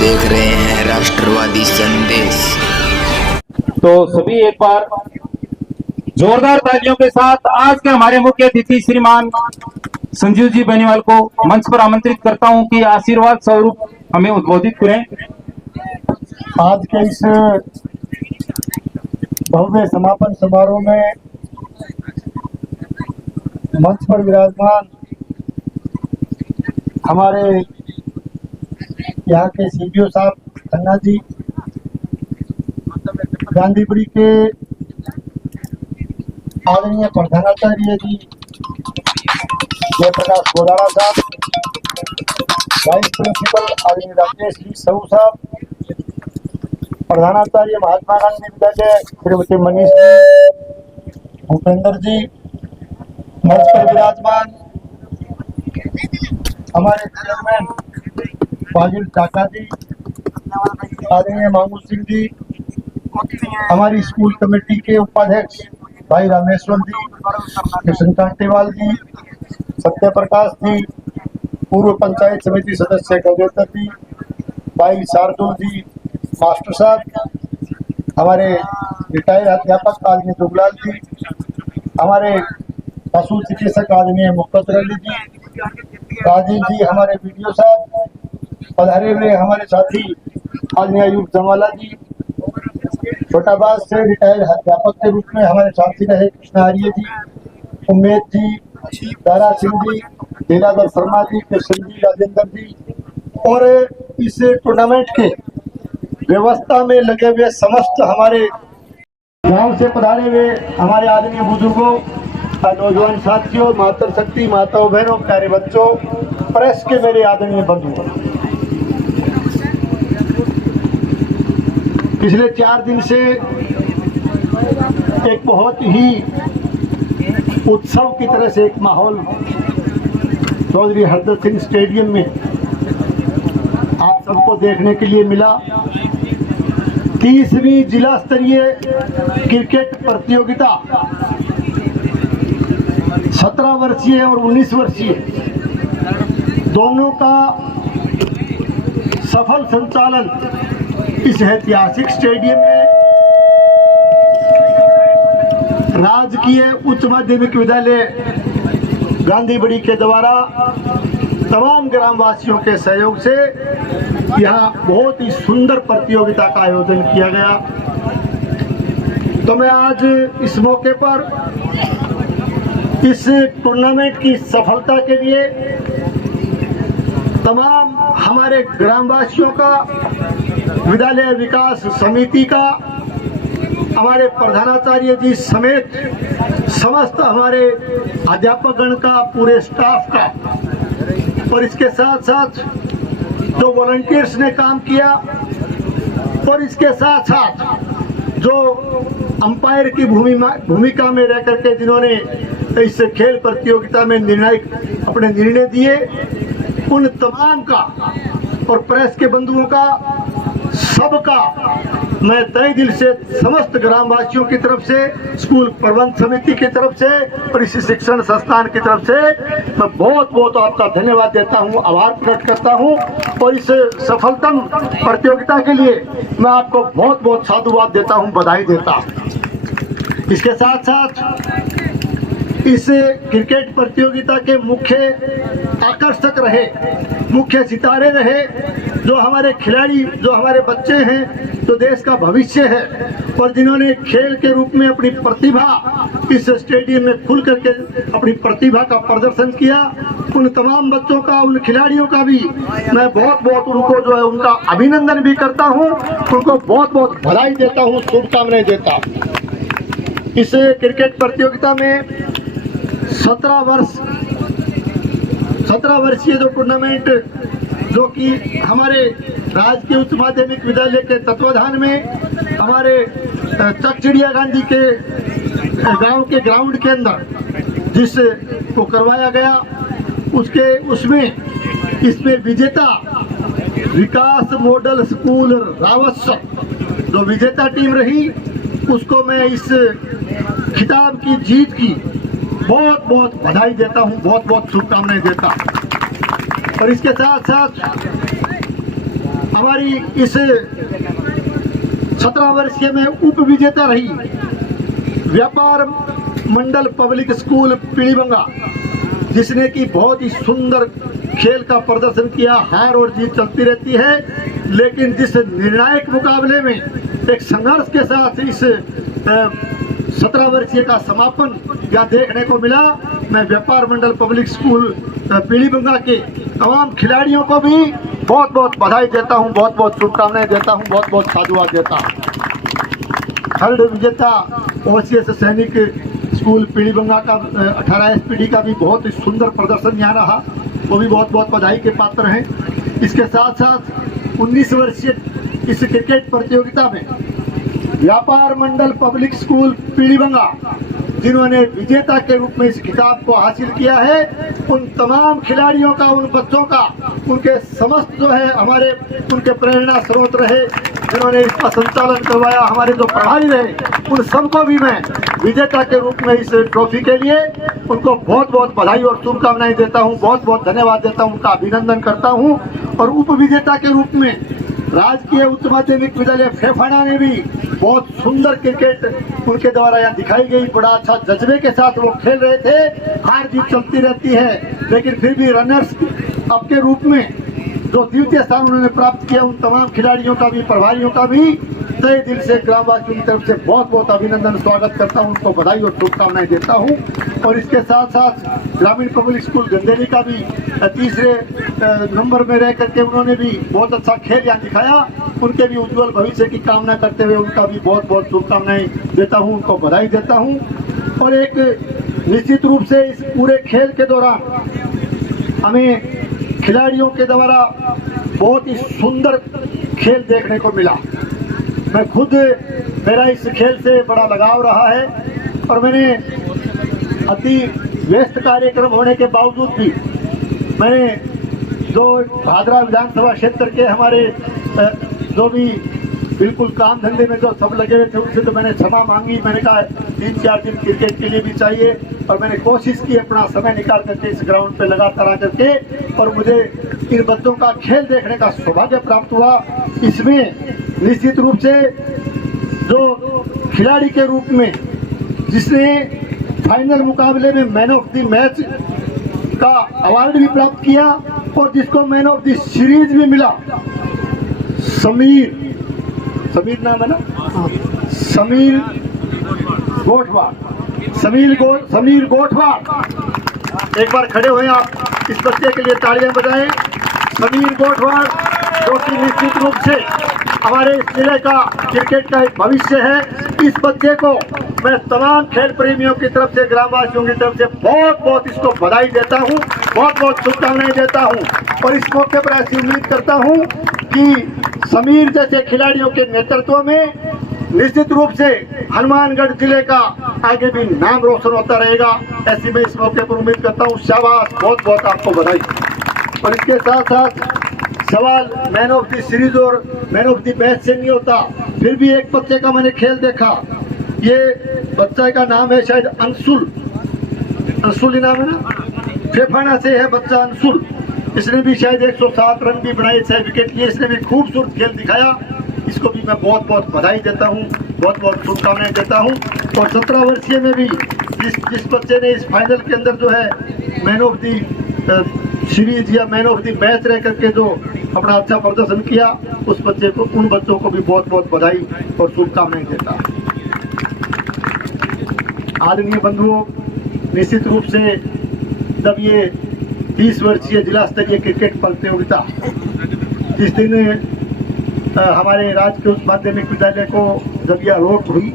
देख रहे हैं राष्ट्रवादी संदेश। तो सभी एक बार जोरदार तालियों के साथ आज के हमारे मुख्य अतिथि श्रीमान संजीव जी बेनीवाल को मंच पर आमंत्रित करता हूं कि आशीर्वाद स्वरूप हमें उद्बोधित करें। आज के इस भव्य समापन समारोह में मंच पर विराजमान हमारे यहाँ के सीडीओ साहब खन्ना जी, गांधीपुरी के आदरणीय प्रधानाचार्य जी जयप्रकाश गोदाड़ा साहब, वाइस प्रिंसिपल आदरणीय राकेश जी साहू साहब, प्रधानाचार्य महात्मा गांधी विद्यालय श्रीमती मनीष जी, भूपेंद्र जी, मंच पर विराजमान हमारे चेयरमैन फाजिल चाचा जी, आदरणीय मामू सिंह जी, हमारी स्कूल कमेटी के उपाध्यक्ष भाई रामेश्वर जी, किशन कांटेवाल जी, सत्य प्रकाश जी, पूर्व पंचायत समिति सदस्य गजेंद्र जी, भाई शार्दुल जी, मास्टर साहब, हमारे रिटायर्ड अध्यापक आदरणीय दुगलाल जी, हमारे पशु चिकित्सक आदरणीय मुफ्त अली जी, राजीव जी, हमारे वीडियो साहब, पधारे हुए हमारे साथी आदरणीय अयूब जमाला जी, छोटाबाद से रिटायर्ड अध्यापक के रूप में हमारे साथी रहे कृष्ण आर्य जी, उम्मेद जी, दारा सिंह जी, लीलाधर शर्मा जी, कृष्ण जी, राजेंद्र जी और इस टूर्नामेंट के व्यवस्था में लगे हुए समस्त हमारे गांव से पधारे हुए हमारे आदरणीय बुजुर्गों, नौजवान साथियों, मातृ शक्ति माताओं बहनों, प्यारे बच्चों, प्रेस के मेरे आदरणीय बंधुओं, पिछले 4 दिन से एक बहुत ही उत्सव की तरह से एक माहौल चौधरी हरदर सिंह स्टेडियम में आप सबको देखने के लिए मिला। 30वीं जिला स्तरीय क्रिकेट प्रतियोगिता 17 वर्षीय और 19 वर्षीय दोनों का सफल संचालन इस ऐतिहासिक स्टेडियम में राजकीय उच्च माध्यमिक विद्यालय गांधीबड़ी के द्वारा तमाम ग्रामवासियों के सहयोग से यहाँ बहुत ही सुंदर प्रतियोगिता का आयोजन किया गया। तो मैं आज इस मौके पर इस टूर्नामेंट की सफलता के लिए तमाम हमारे ग्रामवासियों का, विद्यालय विकास समिति का, हमारे प्रधानाचार्य जी समेत समस्त हमारे अध्यापकगण का, पूरे स्टाफ का और इसके साथ साथ जो वॉलंटियर्स ने काम किया और इसके साथ साथ जो अंपायर की भूमिका में रह करके जिन्होंने इस खेल प्रतियोगिता में अपने निर्णय दिए, उन तमाम का और प्रेस के बंधुओं का, सबका मैं तहे दिल से समस्त ग्रामवासियों की तरफ से, स्कूल प्रबंध समिति की तरफ से और इस शिक्षण संस्थान की तरफ से मैं बहुत बहुत आपका धन्यवाद देता हूं, आभार प्रकट करता हूं और इस सफलतम प्रतियोगिता के लिए मैं आपको बहुत बहुत साधुवाद देता हूं, बधाई देता हूं। इसके साथ साथ इस क्रिकेट प्रतियोगिता के मुख्य आकर्षक रहे, मुख्य सितारे रहे, जो हमारे खिलाड़ी, जो हमारे बच्चे हैं, जो देश का भविष्य है और जिन्होंने खेल के रूप में अपनी प्रतिभा इस स्टेडियम में खुल करके अपनी प्रतिभा का प्रदर्शन किया, उन तमाम बच्चों का, उन खिलाड़ियों का भी मैं बहुत बहुत उनको जो है उनका अभिनंदन भी करता हूं, उनको बहुत बहुत बधाई देता हूं, शुभकामनाएं देता हूं। इस क्रिकेट प्रतियोगिता में 17 वर्षीय जो टूर्नामेंट जो कि हमारे राजकीय उच्च माध्यमिक विद्यालय के तत्वाधान में हमारे चकचिड़िया गांधी के गांव के ग्राउंड के अंदर जिस को करवाया गया, उसमें इसमें विजेता विकास मॉडल स्कूल रावत जो विजेता टीम रही, उसको मैं इस खिताब की जीत की बहुत बहुत बधाई देता हूं, बहुत बहुत शुभकामनाएं देता हूं। और इसके साथ साथ हमारी इस 17 वर्षीय में उप विजेता रही व्यापार मंडल पब्लिक स्कूल पीलीबंगा, जिसने की बहुत ही सुंदर खेल का प्रदर्शन किया। हार और जीत चलती रहती है, लेकिन जिस निर्णायक मुकाबले में एक संघर्ष के साथ इस 17 वर्षीय का समापन यहाँ देखने को मिला, मैं व्यापार मंडल पब्लिक स्कूल पीलीबंगा के तमाम खिलाड़ियों को भी बहुत बहुत बधाई देता हूँ, बहुत बहुत शुभकामनाएं देता हूँ, बहुत बहुत साधुवाद देता हूँ। थर्ड विजेता ओसीएस सैनिक स्कूल पीलीबंगा का 18 एसपीडी का भी बहुत ही सुंदर प्रदर्शन यहाँ रहा, वो भी बहुत बहुत बधाई के पात्र हैं। इसके साथ साथ 19 वर्षीय इस क्रिकेट प्रतियोगिता में व्यापार मंडल पब्लिक स्कूल पीलीबंगा जिन्होंने विजेता के रूप में इस खिताब को हासिल किया है, उन तमाम खिलाड़ियों का, उन बच्चों का, उनके समस्त जो है हमारे उनके प्रेरणा स्रोत रहे, जिन्होंने इसका संचालन करवाया, हमारे जो प्रभारी रहे, उन सबको भी मैं विजेता के रूप में इस ट्रॉफी के लिए उनको बहुत बहुत बधाई और शुभकामनाएं देता हूं, बहुत बहुत धन्यवाद देता हूं, उनका अभिनंदन करता हूं। और उप विजेता के रूप में राजकीय उच्च माध्यमिक विद्यालय फेफाना ने भी बहुत सुंदर क्रिकेट उनके द्वारा यहाँ दिखाई गई, बड़ा अच्छा जज्बे के साथ वो खेल रहे थे। हार जीत चलती रहती है, लेकिन फिर भी रनर्स अप के रूप में जो द्वितीय स्थान उन्होंने प्राप्त किया, उन तमाम खिलाड़ियों का भी, प्रभारियों का भी तहे दिल से ग्रामवासियों की तरफ से बहुत बहुत अभिनंदन, स्वागत करता हूं, उनको बधाई और शुभकामनाएं देता हूं। और इसके साथ साथ ग्रामीण पब्लिक स्कूल गंदेली का भी तीसरे नंबर में रह करके उन्होंने भी बहुत अच्छा खेल यहाँ दिखाया, उनके भी उज्जवल भविष्य की कामना करते हुए उनका भी बहुत बहुत शुभकामनाएं देता हूँ, उनको बधाई देता हूँ। और एक निश्चित रूप से इस पूरे खेल के दौरान हमें खिलाड़ियों के द्वारा बहुत ही सुंदर खेल देखने को मिला। मैं खुद, मेरा इस खेल से बड़ा लगाव रहा है और मैंने अति व्यस्त कार्यक्रम होने के बावजूद भी मैंने जो भादरा विधानसभा क्षेत्र के हमारे जो भी बिल्कुल काम धंधे में जो सब लगे हुए थे, उनसे तो मैंने क्षमा मांगी। मैंने कहा 3-4 दिन क्रिकेट के लिए भी चाहिए, और मैंने कोशिश की अपना समय निकाल करके इस ग्राउंड पे लगातार आकर के, और मुझे इन बच्चों का खेल देखने का सौभाग्य प्राप्त हुआ। इसमें निश्चित रूप से जो खिलाड़ी के रूप में जिसने फाइनल मुकाबले में मैन ऑफ द मैच का अवार्ड भी प्राप्त किया और जिसको मैन ऑफ द सीरीज भी मिला, समीर नाम है ना, समीर गोठवाड़। एक बार खड़े हुए आप, इस बच्चे के लिए तालियां बजाएं। समीर गोठवाड़, जो कि निश्चित रूप से हमारे इस जिले का क्रिकेट का एक भविष्य है। इस बच्चे को मैं तमाम खेल प्रेमियों की तरफ से, ग्रामवासियों की तरफ से बहुत बहुत इसको बधाई देता हूं, बहुत बहुत शुभकामनाएं देता हूं। और इस मौके पर ऐसी उम्मीद करता हूं कि समीर जैसे खिलाड़ियों के नेतृत्व में निश्चित रूप से हनुमानगढ़ जिले का आगे भी नाम रोशन होता रहेगा, ऐसी मैं इस मौके पर उम्मीद करता हूँ। शाबाश, बहुत बहुत आपको बधाई। और इसके साथ साथ सवाल मैन ऑफ द सीरीज और मैन ऑफ द मैच से नहीं होता, फिर भी एक बच्चे का मैंने खेल देखा। ये बच्चे का नाम है शायद अंशुल ही नाम है ना, फेफाना से है बच्चा अंशुल। इसने भी शायद 107 रन भी बनाए, 6 विकेट लिए, इसने भी खूबसूरत खेल दिखाया। इसको भी मैं बहुत बहुत बधाई देता हूँ, बहुत बहुत शुभकामनाएं देता हूँ। और 17 वर्षीय में भी जिस बच्चे ने इस फाइनल के अंदर जो है मैन ऑफ द सीरीज या मैन ऑफ द मैच रह करके जो अपना अच्छा प्रदर्शन किया, उस बच्चे को, उन बच्चों को भी बहुत बहुत बधाई और शुभकामनाएं देता हूँ। आदरणीय बंधुओं, निश्चित रूप से जब ये 30 वर्षीय जिला स्तरीय क्रिकेट प्रतियोगिता जिस दिन हमारे राजकीय उच्च माध्यमिक विद्यालय को जब यह अलॉट हुई,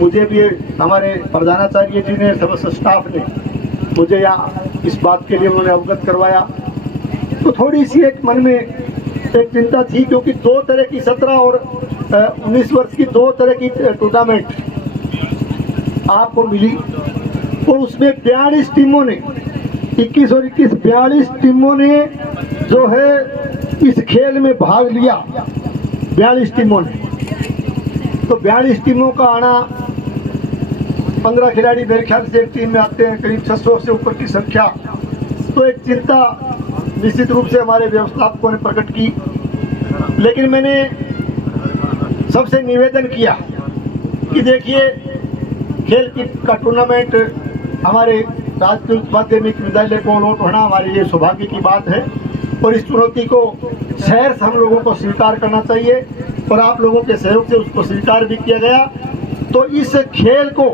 मुझे भी हमारे प्रधानाचार्य जी ने, समस्त स्टाफ ने मुझे यहाँ इस बात के लिए उन्होंने अवगत करवाया, तो थोड़ी सी एक मन में एक चिंता थी, क्योंकि 2 तरह की 17 और 19 वर्ष की 2 तरह की टूर्नामेंट आपको मिली, और उसमें 42 टीमों ने, 21 और 21 42 टीमों ने जो है इस खेल में भाग लिया। 42 टीमों ने, तो 42 टीमों का आना, 15 खिलाड़ी मेरे ख्याल से एक टीम में आते हैं, करीब 600 से ऊपर की संख्या। तो एक चिंता निश्चित रूप से हमारे व्यवस्थापकों ने प्रकट की, लेकिन मैंने सबसे निवेदन किया कि देखिए खेल का टूर्नामेंट हमारे राजकीय उच्च माध्यमिक विद्यालय को लौट होना हमारे लिए सौभाग्य की बात है और इस चुनौती को शहर से हम लोगों को स्वीकार करना चाहिए और आप लोगों के सहयोग से उसको स्वीकार भी किया गया। तो इस खेल को,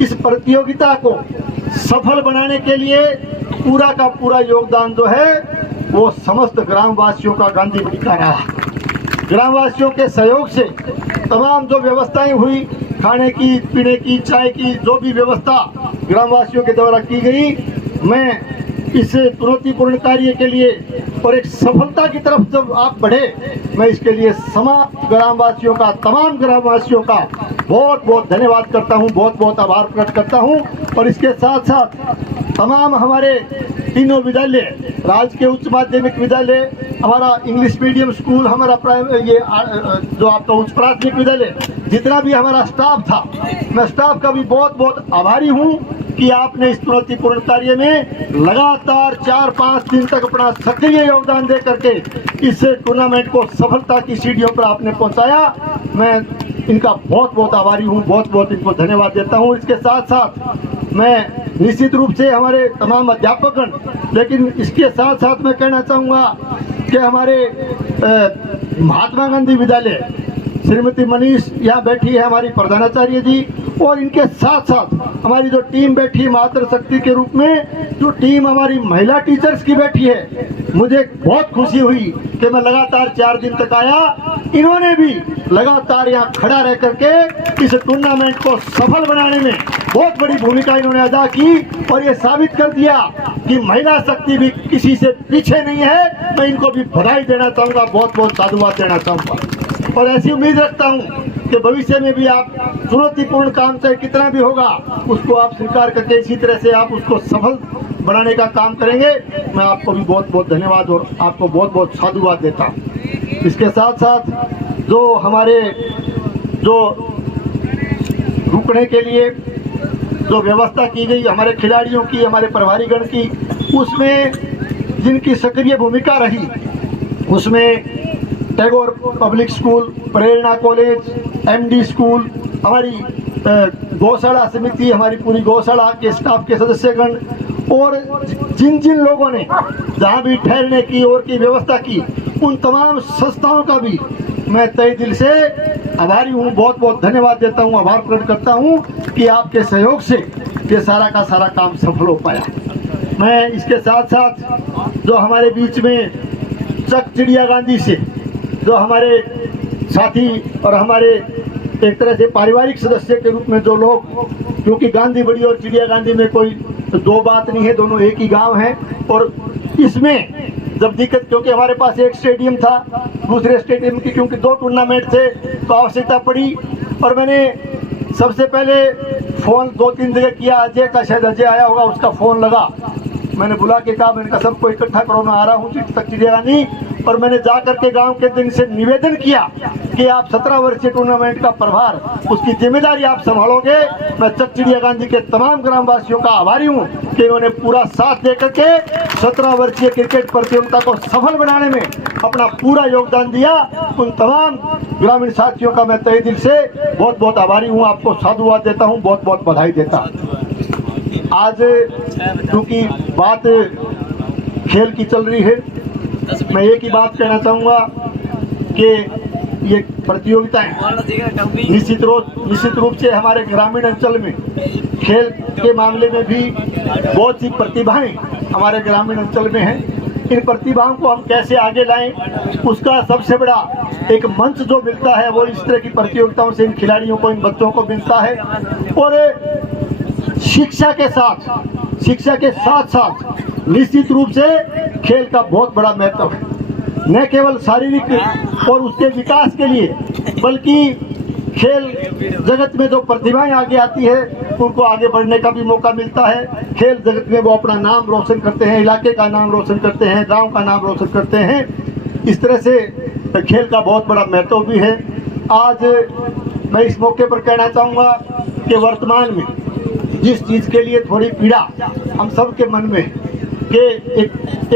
इस प्रतियोगिता को सफल बनाने के लिए पूरा का पूरा योगदान जो है वो समस्त ग्रामवासियों का गांधी का रहा। ग्रामवासियों के सहयोग से तमाम जो व्यवस्थाएं हुई, खाने की, पीने की, चाय की, जो भी व्यवस्था ग्रामवासियों के द्वारा की गई, मैं इस चुनौतीपूर्ण कार्य के लिए और एक सफलता की तरफ जब आप बढ़े, मैं इसके लिए तमाम ग्रामवासियों का बहुत बहुत धन्यवाद करता हूं, बहुत बहुत आभार प्रकट करता हूं। और इसके साथ साथ तमाम हमारे तीनों विद्यालय, राजकीय उच्च माध्यमिक विद्यालय, हमारा इंग्लिश मीडियम स्कूल, हमारा जो आपका उच्च प्राथमिक विद्यालय, जितना भी हमारा स्टाफ था, मैं स्टाफ का भी बहुत बहुत आभारी हूँ कि आपने इस चुनौतीपूर्ण कार्य में लगातार 4-5 दिन तक अपना सक्रिय योगदान दे करके इस टूर्नामेंट को सफलता की सीढ़ियों पर आपने पहुंचाया। मैं इनका बहुत बहुत आभारी हूं, बहुत बहुत इनको धन्यवाद देता हूं। इसके साथ साथ मैं निश्चित रूप से हमारे तमाम अध्यापकगण, लेकिन इसके साथ साथ मैं कहना चाहूँगा कि हमारे महात्मा गांधी विद्यालय, श्रीमती मनीष यहाँ बैठी है, हमारी प्रधानाचार्य जी, और इनके साथ साथ हमारी जो टीम बैठी है मातृ शक्ति के रूप में, जो टीम हमारी महिला टीचर्स की बैठी है, मुझे बहुत खुशी हुई कि मैं लगातार 4 दिन तक आया। इन्होंने भी लगातार यहाँ खड़ा रह करके इस टूर्नामेंट को सफल बनाने में बहुत बड़ी भूमिका इन्होंने अदा की और ये साबित कर दिया कि महिला शक्ति भी किसी से पीछे नहीं है। मैं इनको भी बधाई देना चाहूँगा, बहुत बहुत साधुवाद देना चाहूँगा और ऐसी उम्मीद रखता हूँ कि भविष्य में भी आप चुनौतीपूर्ण काम चाहे कितना भी होगा, उसको आप स्वीकार करके इसी तरह से आप उसको सफल बनाने का काम करेंगे। मैं आपको भी बहुत बहुत धन्यवाद और आपको बहुत बहुत साधुवाद देता हूँ। इसके साथ साथ जो हमारे रुकने के लिए जो व्यवस्था की गई हमारे खिलाड़ियों की, हमारे प्रभारीगण की, उसमें जिनकी सक्रिय भूमिका रही, उसमें टैगोर पब्लिक स्कूल, प्रेरणा कॉलेज, एमडी स्कूल, हमारी गौशाला समिति, हमारी पूरी गौशाला के स्टाफ के सदस्यगण और जिन जिन लोगों ने जहाँ भी ठहरने की और की व्यवस्था की, उन तमाम संस्थाओं का भी मैं तहे दिल से आभारी हूँ, बहुत बहुत धन्यवाद देता हूँ, आभार प्रकट करता हूँ कि आपके सहयोग से ये सारा का सारा काम सफल हो पाया। मैं इसके साथ साथ जो हमारे बीच में चक चिड़िया गांधी से जो हमारे साथी और हमारे एक तरह से पारिवारिक सदस्य के रूप में जो लोग, क्योंकि गांधी बड़ी और चिड़िया गांधी में कोई दो बात नहीं है, दोनों एक ही गांव है। और इसमें जब दिक्कत, क्योंकि हमारे पास एक स्टेडियम था, दूसरे स्टेडियम की क्योंकि 2 टूर्नामेंट थे तो आवश्यकता पड़ी और मैंने सबसे पहले फ़ोन 2-3 जगह किया। अजय का, शायद अजय आया होगा, उसका फ़ोन लगा, मैंने बुला के कहा मैंने कहा सबको इकट्ठा करो, मैं आ रहा हूँ तक चिड़ियागानी। और मैंने जा करके गांव के दिन से निवेदन किया कि आप 17 वर्षीय टूर्नामेंट का प्रभार, उसकी जिम्मेदारी आप संभालोगे। मैं चक चिड़िया गांधी के तमाम ग्रामवासियों का आभारी हूँ कि इन्होंने पूरा साथ दे करके 17 वर्षीय क्रिकेट प्रतियोगिता को सफल बनाने में अपना पूरा योगदान दिया। उन तमाम ग्रामीण साथियों का मैं तहे दिल से बहुत बहुत आभारी हूँ, आपको साधुवाद देता हूँ, बहुत बहुत बधाई देता हूँ। आज क्योंकि बात खेल की चल रही है, मैं एक ही बात कहना चाहूँगा कि ये प्रतियोगिताएं निश्चित रूप से हमारे ग्रामीण अंचल में खेल के मामले में भी बहुत सी प्रतिभाएं हमारे ग्रामीण अंचल में हैं। इन प्रतिभाओं को हम कैसे आगे लाएं, उसका सबसे बड़ा एक मंच जो मिलता है वो इस तरह की प्रतियोगिताओं से इन खिलाड़ियों को, इन बच्चों को मिलता है। और शिक्षा के साथ साथ निश्चित रूप से खेल का बहुत बड़ा महत्व है, न केवल शारीरिक और उसके विकास के लिए, बल्कि खेल जगत में जो प्रतिभाएं आगे आती है उनको आगे बढ़ने का भी मौका मिलता है। खेल जगत में वो अपना नाम रोशन करते हैं, इलाके का नाम रोशन करते हैं, गांव का नाम रोशन करते हैं। इस तरह से खेल का बहुत बड़ा महत्व भी है। आज मैं इस मौके पर कहना चाहूँगा कि वर्तमान में जिस चीज़ के लिए थोड़ी पीड़ा हम सब के मन में है कि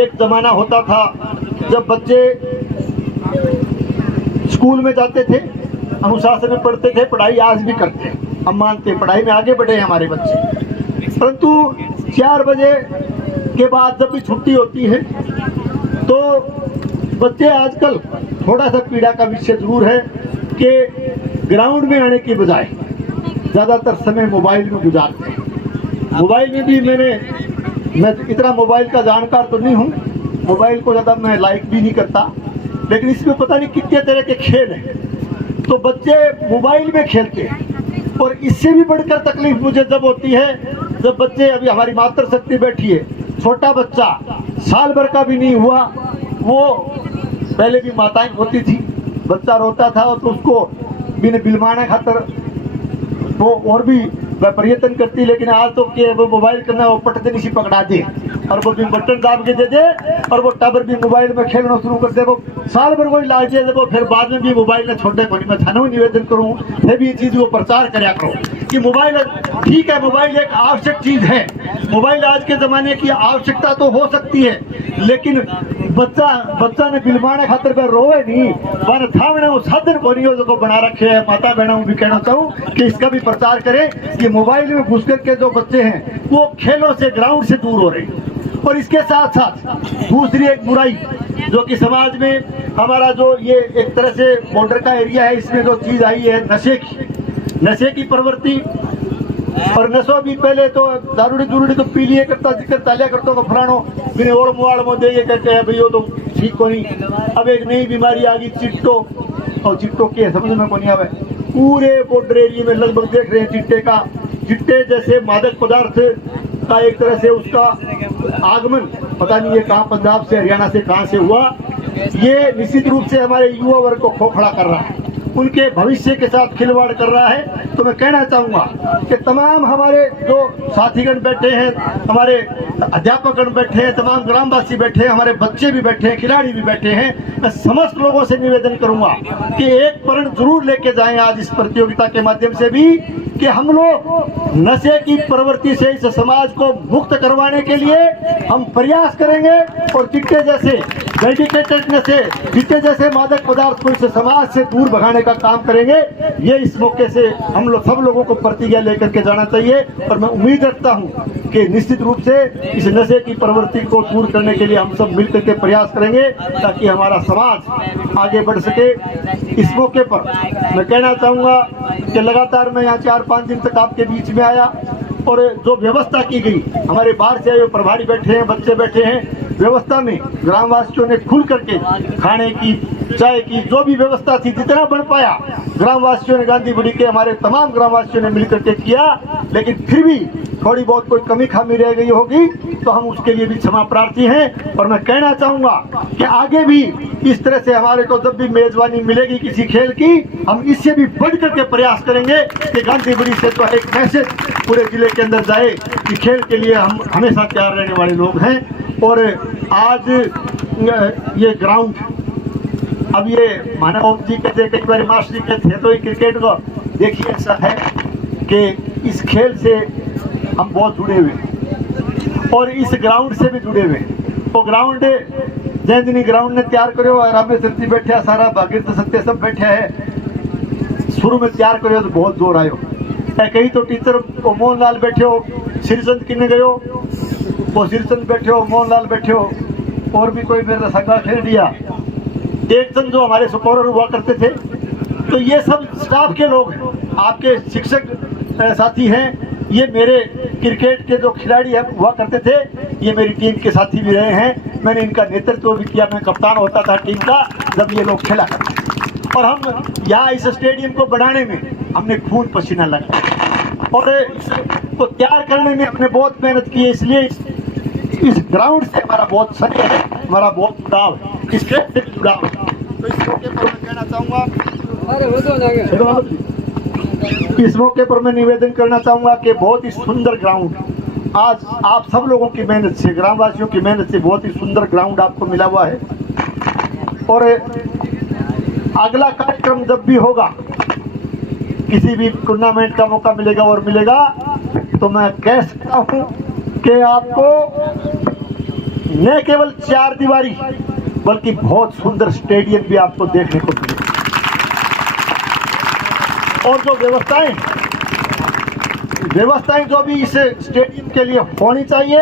एक ज़माना होता था जब बच्चे स्कूल में जाते थे, अनुशासन में पढ़ते थे, पढ़ाई आज भी करते हैं, हम मानते हैं पढ़ाई में आगे बढ़े हैं हमारे बच्चे। परंतु 4 बजे के बाद जब भी छुट्टी होती है तो बच्चे आजकल थोड़ा सा पीड़ा का विषय जरूर है कि ग्राउंड में आने की बजाय ज़्यादातर समय मोबाइल में गुजारते हैं। मोबाइल में भी मैं इतना मोबाइल का जानकार तो नहीं हूँ, मोबाइल को ज़्यादा मैं लाइक भी नहीं करता, लेकिन इसमें पता नहीं कितने तरह के खेल हैं, तो बच्चे मोबाइल में खेलते हैं। और इससे भी बढ़कर तकलीफ मुझे जब होती है जब बच्चे, अभी हमारी मातृशक्ति बैठी है, छोटा बच्चा साल भर का भी नहीं हुआ, वो पहले भी माताएं होती थी, बच्चा रोता था तो उसको बिन बिलवाने खातर वो और भी प्रयत्न करती, लेकिन आज तो के वो मोबाइल करना, वो पटते नहीं पकड़ा दे और वो भी बटन दाब के दे दे और वो टाबर भी मोबाइल में खेलना शुरू कर दे। वो साल भर कोई लाल दे वो फिर बाद में भी मोबाइल न छोड़े को नहीं। मैं थानों निवेदन करूँ फिर भी ये चीज़ वो प्रचार कराया करो कि मोबाइल ठीक है, मोबाइल एक आवश्यक चीज़ है, मोबाइल आज के ज़माने की आवश्यकता तो हो सकती है, लेकिन बच्चा ने बिलवाने खातर पर रोए नहीं, वन थावने वो साधन को नहीं को बना रखे है। माता बहनों भी कहना चाहूँ कि इसका भी प्रचार करें कि मोबाइल में घुस करके जो बच्चे हैं वो खेलों से, ग्राउंड से दूर हो रहे हैं। और इसके साथ साथ दूसरी एक बुराई जो कि समाज में हमारा जो ये एक तरह से बॉर्डर का एरिया है, इसमें जो चीज़ आई है नशे की प्रवृत्ति। और नशो भी पहले तो दारूड़ी तो पी लिए करता, जिक्र तालिया करता तो फलानो बिने ओड़ मुआड़ में दे कहते हैं भाई वो तो ठीक को नहीं। अब एक नई बीमारी आ गई चिट्टो, और चिट्टो के समझ में को नहीं आवे, पूरे बॉर्डर एरिया में लगभग देख रहे हैं चिट्टे जैसे मादक पदार्थ का एक तरह से उसका आगमन, पता नहीं ये कहाँ, पंजाब से हरियाणा से कहाँ से हुआ। ये निश्चित रूप से हमारे युवा वर्ग को खोखला कर रहा है, उनके भविष्य के साथ खिलवाड़ कर रहा है। तो मैं कहना चाहूँगा कि तमाम हमारे जो साथीगण बैठे हैं, हमारे अध्यापकगण बैठे हैं, तमाम ग्रामवासी बैठे हैं, हमारे बच्चे भी बैठे हैं, खिलाड़ी भी बैठे हैं, मैं समस्त लोगों से निवेदन करूँगा कि एक प्रण जरूर लेके जाएं आज इस प्रतियोगिता के माध्यम से भी, कि हम लोग नशे की प्रवृत्ति से इस समाज को मुक्त करवाने के लिए हम प्रयास करेंगे और चिट्टे जैसे डेडिकेटेड नशे, चिट्टे जैसे मादक पदार्थ को इस समाज से दूर भगाने का काम करेंगे। ये इस मौके से हम लोग सब लोगों को प्रतिज्ञा लेकर के जाना चाहिए। और मैं उम्मीद रखता हूँ कि निश्चित रूप से इस नशे की प्रवृत्ति को दूर करने के लिए हम सब मिलकर के प्रयास करेंगे ताकि हमारा समाज आगे बढ़ सके। इस मौके पर मैं कहना चाहूँगा कि लगातार मैं यहाँ 4-5 दिन तक आपके बीच में आया और जो व्यवस्था की गई, हमारे बाहर से आए हुए प्रभारी बैठे हैं, बच्चे बैठे हैं, व्यवस्था में ग्रामवासियों ने खुल करके खाने की, चाय की जो भी व्यवस्था थी जितना बन पाया ग्रामवासियों ने, गांधी बुड़ी के हमारे तमाम ग्रामवासियों ने मिलकर के किया। लेकिन फिर भी थोड़ी बहुत कोई कमी खामी रह गई होगी तो हम उसके लिए भी क्षमा प्रार्थी हैं। और मैं कहना चाहूँगा कि आगे भी इस तरह से हमारे को जब भी मेजबानी मिलेगी किसी खेल की, हम इससे भी बढ़ करके प्रयास करेंगे कि गांधी बुड़ी से तो एक मैसेज पूरे जिले के अंदर जाए कि खेल के लिए हम हमेशा तैयार रहने वाले लोग हैं। और आज ये ग्राउंड, अब ये मानव जी कहते कई बार मास्टर जी कहते हैं तो ये क्रिकेट को देखिए ऐसा है कि इस खेल से हम बहुत जुड़े हुए और इस ग्राउंड से भी जुड़े हुए। वो ग्राउंड जैन ग्राउंड ने तैयार करो, आराम में सत्ती बैठे सारा भागीरथ सत्य सब बैठे है, शुरू में तैयार करो तो बहुत जोर आयो। कहीं तो टीचर मोहनलाल बैठे हो, श्रीचंद किन्ने गयो, वो श्रीचंद बैठे हो, मोहनलाल बैठे हो, और भी कोई मेरा संगा खेल दिया, एक जन जो हमारे सुपौर हुआ करते थे। तो ये सब स्टाफ के लोग हैं, आपके शिक्षक साथी हैं, ये मेरे क्रिकेट के जो खिलाड़ी हैं हुआ करते थे, ये मेरी टीम के साथी भी रहे हैं। मैंने इनका नेतृत्व भी किया, मैं कप्तान होता था टीम का जब ये लोग खेला करते। और हम यहाँ इस स्टेडियम को बनाने में हमने खून पसीना लगा और इसको तैयार करने में हमने बहुत मेहनत की है। इसलिए इस ग्राउंड से हमारा बहुत सच्चा है, हमारा बहुत जुड़ाव है, इस खेल से भी जुड़ाव है। तो इस मौके पर मैं कहना चाहूँगा, इस मौके पर मैं निवेदन करना चाहूँगा कि बहुत ही सुंदर ग्राउंड आज आप सब लोगों की मेहनत से, ग्रामवासियों की मेहनत से बहुत ही सुंदर ग्राउंड आपको मिला हुआ है। और अगला कार्यक्रम जब भी होगा, किसी भी टूर्नामेंट का मौका मिलेगा और मिलेगा, तो मैं कह सकता हूँ कि आपको न केवल 4 दीवारी बल्कि बहुत सुंदर स्टेडियम भी आपको देखने को मिलेगा। और जो व्यवस्थाएं जो भी इस स्टेडियम के लिए होनी चाहिए,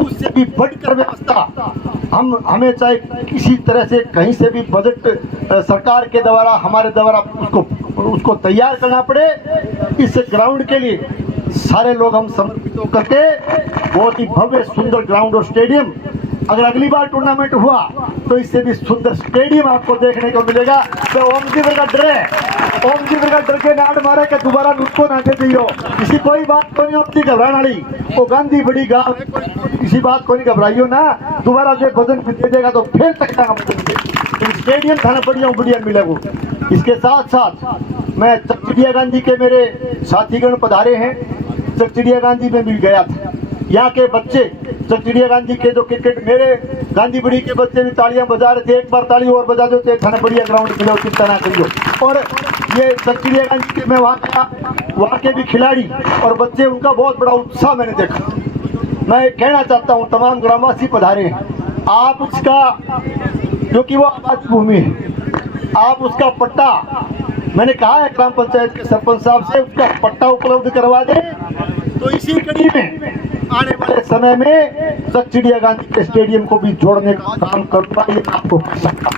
उससे भी बढ़कर व्यवस्था हमें चाहे किसी तरह से कहीं से भी बजट सरकार के द्वारा हमारे द्वारा उसको तैयार करना पड़े, इस ग्राउंड के लिए सारे लोग हम समर्पित करके बहुत ही भव्य सुंदर ग्राउंड और स्टेडियम, अगर अगली बार टूर्नामेंट हुआ तो इससे भी सुंदर स्टेडियम आपको देखने को मिलेगा। तो ओम जी का डर के नाट मारे के दोबारा नुस्को ना दे दियो, इसी कोई बात को नहीं होती घबराने वाली, वो गांधी बड़ी गांव है, इसी बात को नहीं घबराइयो ना, दोबारा जो भजन दे देगा तो फिर तक स्टेडियम थाना बढ़िया मिलेगा। इसके साथ साथ मैं चकचिड़िया गांधी के मेरे साथीगण पधारे हैं, चकचिड़िया गांधी में भी गया था, यहाँ के बच्चे चकचिड़िया गांधी के जो क्रिकेट मेरे गांधी बड़ी के बच्चे भी तालियां बजा रहे थे, एक बार ताली और बजा दो थाना बढ़िया ग्राउंड मिले, चिंता ना करियो। और ये चकचिड़िया गांधी के मैं वहाँ के भी खिलाड़ी और बच्चे, उनका बहुत बड़ा उत्साह मैंने देखा। मैं कहना चाहता हूँ तमाम ग्रामवासी पधारे हैं, आप उसका क्योंकि वो आबादी भूमि है, आप उसका पट्टा, मैंने कहा है ग्राम पंचायत के सरपंच साहब से, उसका पट्टा उपलब्ध करवा दे, तो इसी कड़ी में आने वाले समय में चकचिड़िया गांधी के स्टेडियम को भी जोड़ने का काम करूंगा, ये आपको कर सकता।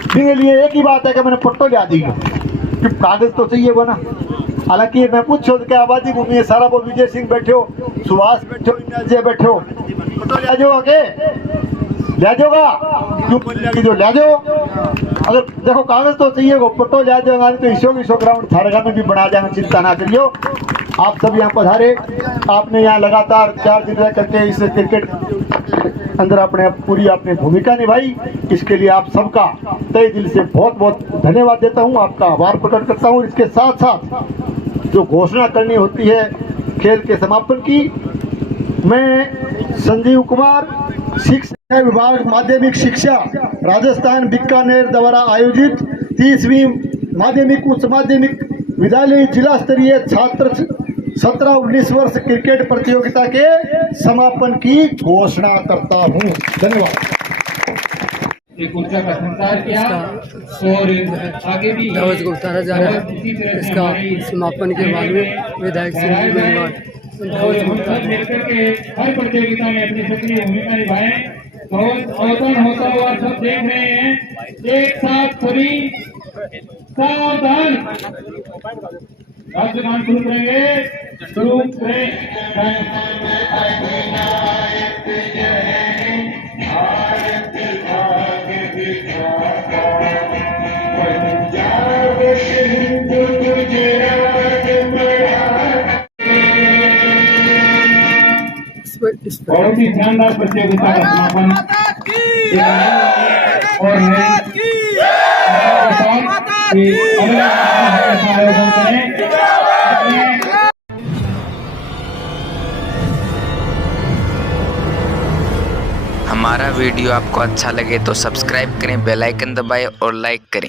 इसके लिए एक ही बात है कि मैंने पट्टो लिया दी, कि कागज तो चाहिए वो ना। हालांकि मैं पूछो कि आबादी भूमि है, सारा वो विजय सिंह बैठे हो, सुभाष बैठे हो, इंद्रजय बैठे हो, पट्टो लिया जाओ आगे ले जाओगा, क्यों बोल जो ले जाओ, अगर देखो कागज तो चाहिए वो पट्टो ले जाओगा, तो इसो ग्राउंड थारगा में भी बना जाएगा, चिंता ना करियो। आप सब यहाँ पधारे, आपने यहाँ लगातार 4 दिन रह करके इस क्रिकेट अंदर पूरी आपने भूमिका निभाई, इसके लिए आप सबका तहे दिल से बहुत बहुत धन्यवाद देता हूँ, आपका आभार प्रकट करता हूँ। इसके साथ साथ जो घोषणा करनी होती है खेल के समापन की, मैं संजीव कुमार शिक्षा विभाग माध्यमिक शिक्षा राजस्थान बीकानेर द्वारा आयोजित 30वीं माध्यमिक उच्च माध्यमिक विद्यालय जिला स्तरीय छात्र 17-19 वर्ष क्रिकेट प्रतियोगिता के समापन की घोषणा करता हूं। धन्यवाद। एक ऊर्जा का संचार किया और आगे भी को उतारा जा रहा है। इसका समापन के बाद में विधायक संजीव बेनीवाल मिलकर के हर प्रतियोगिता में अपनी सक्रिय भूमिका निभाएं। बहुत अवसर होता हुआ सब देख रहे हैं, एक साथ सभी सावधान, राष्ट्रगान शुरू करेंगे, शुरू करें। बहुत ही शानदार प्रतियोगिता का समापन और आयोजन करें। हमारा वीडियो आपको अच्छा लगे तो सब्सक्राइब करें, बेल आइकन दबाएं और लाइक करें।